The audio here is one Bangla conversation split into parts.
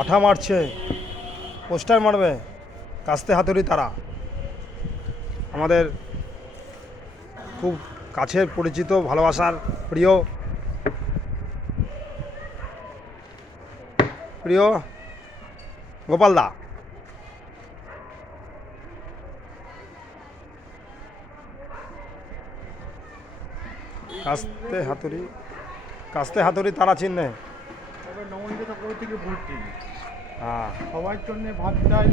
আঠা মারছে, পোস্টার মারবে, কাস্তে হাতুড়ি তারা আমাদের খুব কাছের পরিচিত, ভালোবাসার প্রিয় প্রিয় গোপালদা। কাস্তে হাতুড়ি তারা চিহ্নে। হ্যাঁ, সবার জন্য ভাত চাই,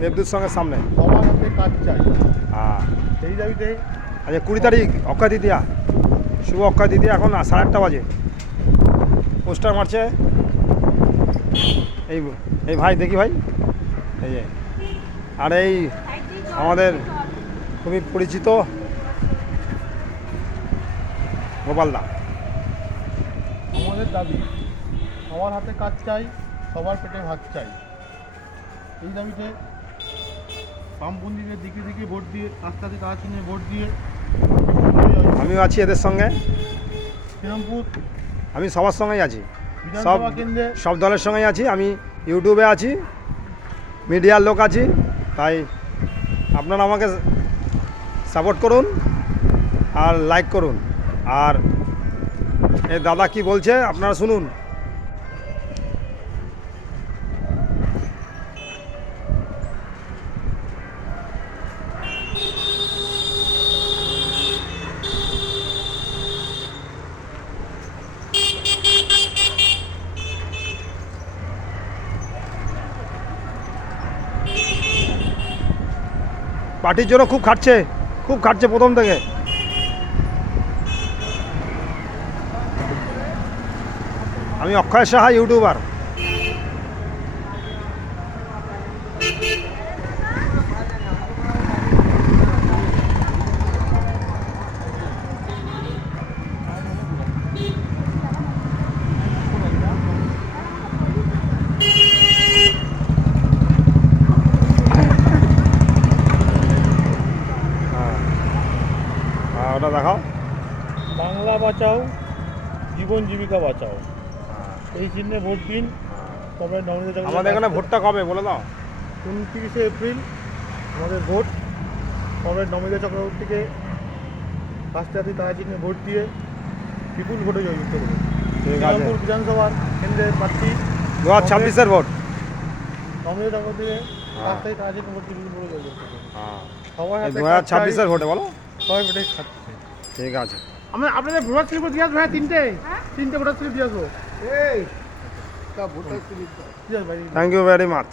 দেবদূত সঙ্গের সামনে সবার হাতে কাজ চাই। হ্যাঁ, সেই দাবিতে আচ্ছা 20 তারিখ অক্ষয় তৃতীয়া, শুভ অক্ষয় তৃতীয়া। এখন 8:30 বাজে, পোস্টার মারছে এই এই ভাই, দেখি ভাই, এই যে, আর এই আমাদের খুবই পরিচিত গোপালদা। আমাদের দাবি সবার হাতে কাজ চাই, সবার পেটে ভাত চাই। এই দাবিতে বামপন্থীদের দিকে দিকে ভোট দিয়ে, রাস্তা দিয়ে তারা চিনে ভোট দিয়ে আমিও আছি এদের সঙ্গে, শ্রীরামপুর আমি সবার সঙ্গেই আছি, বিধানসভা কেন্দ্রে সব দলের সঙ্গেই আছি। আমি ইউটিউবে আছি, মিডিয়ার লোক আছি, তাই আপনারা আমাকে সাপোর্ট করুন আর লাইক করুন। আর এই দাদা কি বলছে আপনারা শুনুন। পার্টির জন্য খুব খাটছে প্রথম থেকে। আমি অক্ষয় সাহা, ইউটিউবার। ওটা দেখাও। বাংলা বাঁচাও, জীবন জীবিকা বাঁচাও, এই চিহ্নে ভোট দিন। তবে আমাদের এখানে ভোটটা কবে বলে দাও? 29শে এপ্রিল আমাদের ভোট। তবে নমিতা চক্রবর্তীকে রাষ্ট্রপতি তারা চিহ্নে ভোট দিয়ে বিপুল ভোটে জয়যুক্ত করবে। শ্রীরামপুর বিধানসভার কেন্দ্রের প্রার্থী 2026-এর ভোট। নমিতা চক্রবর্তীকে রাস্তায় তারা চিহ্নে ভোট দিয়ে বিপুল ভোটে জয়যুক্ত করবে। সবাই 2026-এর ভোটে বলো। সবাই ভোটে খাচ্ছে। ঠিক আছে, আমরা আপনাদের ভোটার স্লিপ দিয়ে আসবো। হ্যাঁ, তিনটে ভোটার স্লিপ দিয়ে আসবো। Thank you very much.